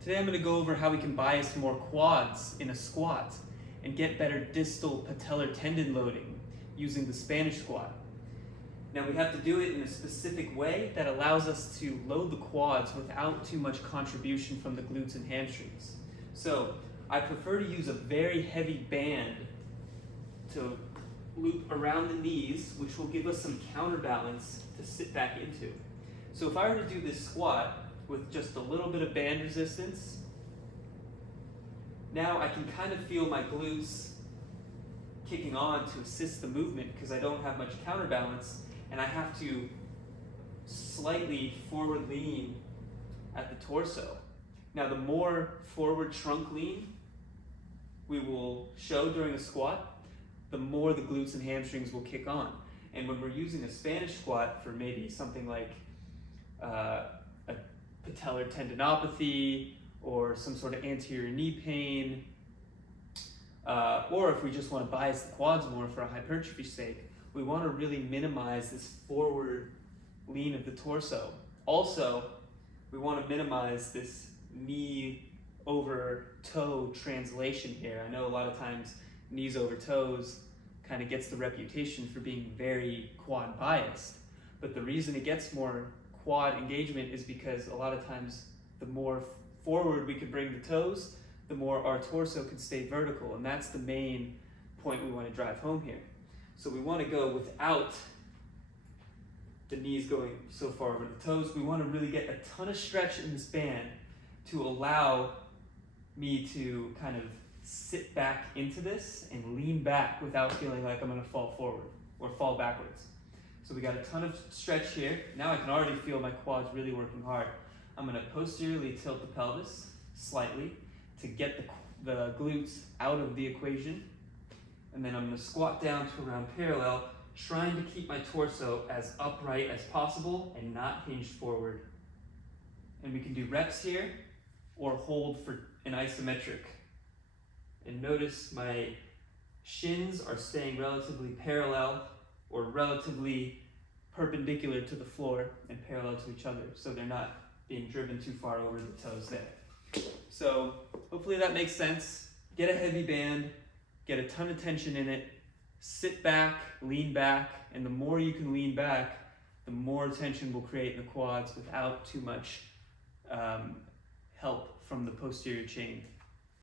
Today I'm going to go over how we can bias more quads in a squat and get better distal patellar tendon loading using the Spanish squat. Now we have to do it in a specific way that allows us to load the quads without too much contribution from the glutes and hamstrings. So I prefer to use a very heavy band to loop around the knees, which will give us some counterbalance to sit back into. So if I were to do this squat with just a little bit of band resistance, now I can kind of feel my glutes kicking on to assist the movement because I don't have much counterbalance, and I have to slightly forward lean at the torso. Now the more forward trunk lean we will show during a squat, the more the glutes and hamstrings will kick on. And when we're using a Spanish squat for maybe something like a patellar tendinopathy or some sort of anterior knee pain, or if we just want to bias the quads more for a hypertrophy's sake, we want to really minimize this forward lean of the torso. Also, we want to minimize this knee over toe translation here. I know a lot of times knees over toes kind of gets the reputation for being very quad biased, but the reason it gets more quad engagement is because a lot of times the more forward we could bring the toes, the more our torso could stay vertical, and that's the main point we want to drive home here. So we want to go without the knees going so far over the toes. We want to really get a ton of stretch in this band to allow me to kind of sit back into this and lean back without feeling like I'm going to fall forward or fall backwards. So we got a ton of stretch here. Now I can already feel my quads really working hard. I'm going to posteriorly tilt the pelvis slightly to get the glutes out of the equation. And then I'm going to squat down to around parallel, trying to keep my torso as upright as possible and not hinged forward. And we can do reps here or hold for an isometric. And notice my shins are staying relatively parallel or relatively perpendicular to the floor and parallel to each other, so they're not being driven too far over the toes there. So hopefully that makes sense. Get a heavy band, get a ton of tension in it, sit back, and the more you can lean back, the more tension will create in the quads without too much help from the posterior chain.